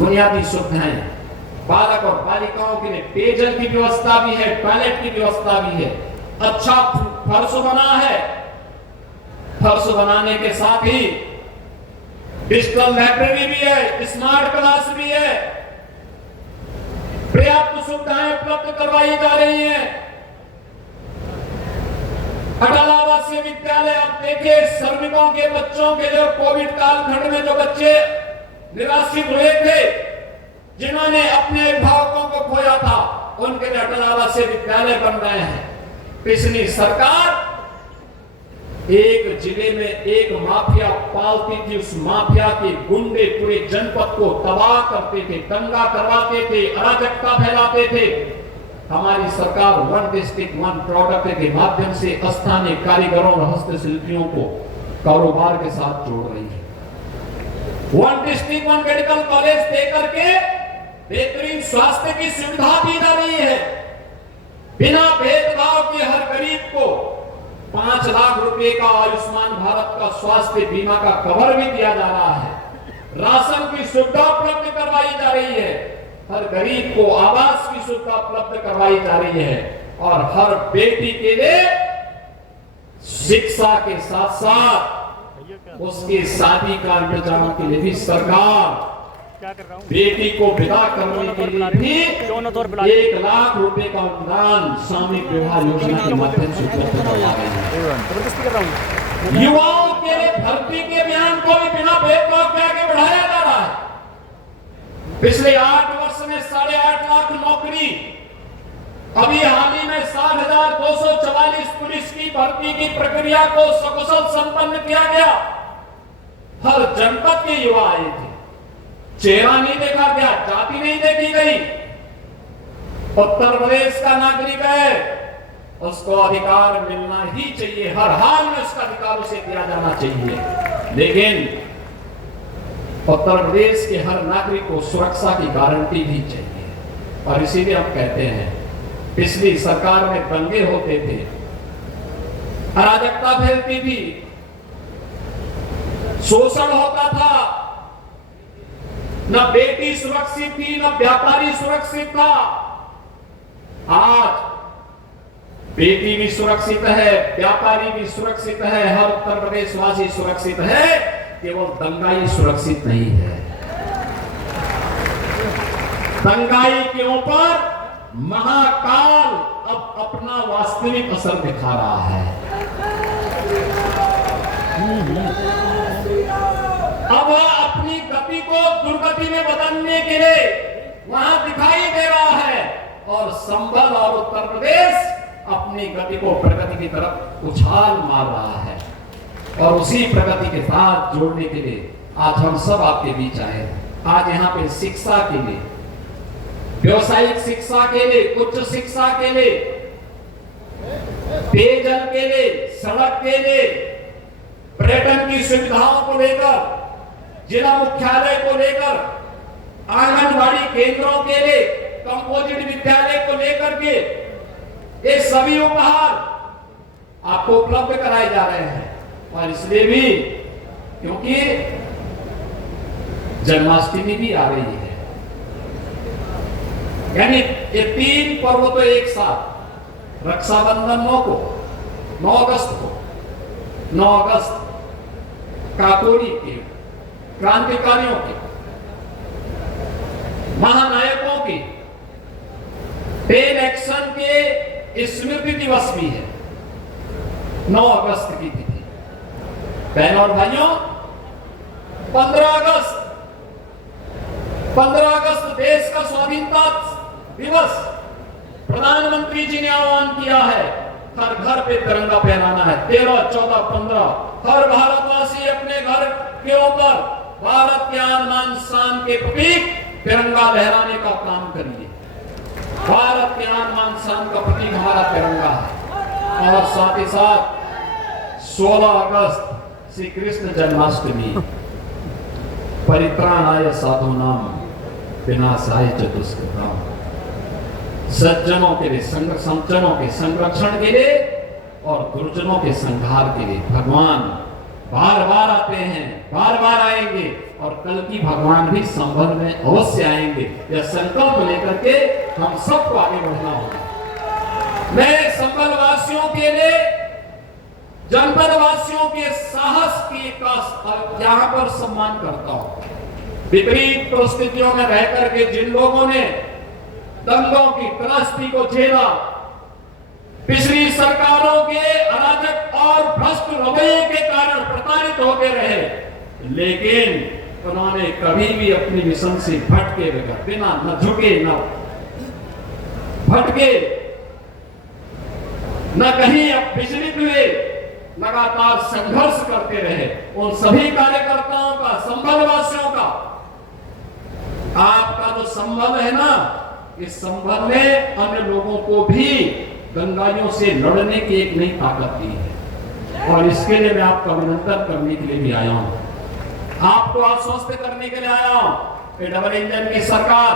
बुनियादी सुविधाएं, बालक और बालिकाओं के लिए पेयजल की व्यवस्था भी है, टॉयलेट की व्यवस्था भी है, अच्छा फर्श बना है। फर्श बनाने के साथ ही डिजिटल लाइब्रेरी भी है, स्मार्ट क्लास भी है, पर्याप्त सुविधाएं उपलब्ध करवाई जा रही हैं। अटल आवासीय विद्यालय आप देखिए, श्रमिकों के बच्चों के लिए कोविड कालखंड में जो बच्चे निराश्रित हुए थे, जिन्होंने अपने अभिभावकों को खोया था, उनके लिए अटल आवासीय विद्यालय बन रहे हैं। पिछली सरकार एक जिले में एक माफिया पालती थी, उस माफिया के गुंडे पूरे जनपद को तबाह करते थे, दंगा करवाते थे, अराजकता फैलाते थे। हमारी सरकार वन डिस्ट्रिक्ट वन प्रोडक्ट के माध्यम से स्थानीय कारीगरों और हस्तशिल्पियों को कारोबार के साथ जोड़ रही है। One district one medical college देकर के बेहतरीन स्वास्थ्य की सुविधा दी जा रही है। बिना भेदभाव के हर गरीब को 5 लाख रुपए का आयुष्मान भारत का स्वास्थ्य बीमा का कवर भी दिया जा रहा है। राशन की सुविधा उपलब्ध करवाई जा रही है, हर गरीब को आवास की सुविधा उपलब्ध करवाई जा रही है, और हर बेटी के लिए शिक्षा के साथ साथ उसके शादी का इंतजाम के लिए भी सरकार बेटी को विदा करने के लिए भी 1 लाख रुपए का अनुदान सामूहिक विवाह योजना के माध्यम से उपलब्ध करवा रही है। युवाओं के लिए भर्ती के अभियान को भी बिना भेदभाव के आगे बढ़ाया जा रहा है। पिछले 8 वर्ष में 8.5 लाख नौकरी, अभी हाल ही में 7,244 पुलिस की भर्ती की प्रक्रिया को सकुशल संपन्न किया गया। हर जनपद के युवा आए थे, चेहरा नहीं देखा गया, जाति नहीं देखी गई। उत्तर प्रदेश का नागरिक है, उसको अधिकार मिलना ही चाहिए, हर हाल में उसका अधिकार उसे दिया जाना चाहिए। लेकिन उत्तर प्रदेश के हर नागरिक को सुरक्षा की गारंटी भी चाहिए, और इसीलिए हम कहते हैं पिछली सरकार में दंगे होते थे, अराजकता फैलती थी, शोषण होता था, न बेटी सुरक्षित थी, न व्यापारी सुरक्षित था। आज बेटी भी सुरक्षित है, व्यापारी भी सुरक्षित है, हर उत्तर प्रदेश वासी सुरक्षित है, केवल दंगाई सुरक्षित नहीं है। दंगाई के ऊपर महाकाल अब अपना वास्तविक असर दिखा रहा है। अब वह अपनी गति को दुर्गति में बदलने के लिए वहां दिखाई दे रहा है, और संभल और उत्तर प्रदेश अपनी गति को प्रगति की तरफ उछाल मार रहा है। और उसी प्रगति के साथ जोड़ने के लिए आज हम सब आपके बीच आए हैं। आज यहाँ पे शिक्षा के लिए, व्यावसायिक शिक्षा के लिए, उच्च शिक्षा के लिए, पेयजल के लिए, सड़क के लिए, पर्यटन की सुविधाओं को लेकर, जिला मुख्यालय को लेकर, आंगनबाड़ी केंद्रों के लिए, कंपोजिट विद्यालय को लेकर के ये सभी उपहार आपको उपलब्ध कराए जा रहे हैं। और इसलिए भी क्योंकि जन्माष्टमी भी आ रही है, यानी ये 3 पर्व तो एक साथ, रक्षाबंधन 9 अगस्त को, 9 अगस्त काकोरी के, क्रांतिकारियों के, महानायकों के, पेन एक्शन के स्मृति दिवस भी है, 9 अगस्त की तिथि। बहनों और भाइयों, 15 अगस्त देश का स्वाधीनता दिवस प्रधानमंत्री जी ने आह्वान किया है, हर घर पे तिरंगा फहराना है। 13, 14, 15 हर भारतवासी अपने घर के ऊपर भारत के आन शान के प्रतीक तिरंगा लहराने का काम करिए। भारत के आन शान का प्रतीक हमारा तिरंगा है। और साथ ही साथ 16 अगस्त श्री कृष्ण जन्माष्टमी, परित्राणाय साधूनाम विनाशाय च दुष्कृताम, सज्जनों के लिए, सज्जनों के संरक्षण के लिए और दुर्जनों के संहार के लिए भगवान बार बार आते हैं, बार बार आएंगे। और कल की भगवान भी संभल में अवश्य आएंगे। यह संकल्प लेकर के हम सबको आगे बढ़ना होगा। मैं संभल वासियों के लिए, जनपद वासियों के साहस की यहाँ पर सम्मान करता हूं। विपरीत परिस्थितियों में रह करके जिन लोगों ने दंगों की त्रासदी को झेला, पिछली सरकारों के अराजक और भ्रष्ट रवैये के कारण प्रताड़ित होते रहे, लेकिन उन्होंने कभी भी अपनी मिशन से भटके बगैर, बिना न झुके न भटके, न कहीं अब विचलित हुए, लगातार संघर्ष करते रहे। उन सभी कार्यकर्ताओं का, संभल वासियों का, आपका जो संबल है ना, इस संबल ने अन्य लोगों को भी गंगाइयों से लड़ने की एक नई ताकत दी है। और इसके लिए मैं आपका अभिनंदन करने के लिए भी आया हूं, आपको आश्वस्त करने के लिए आया हूं कि डबल इंजन की सरकार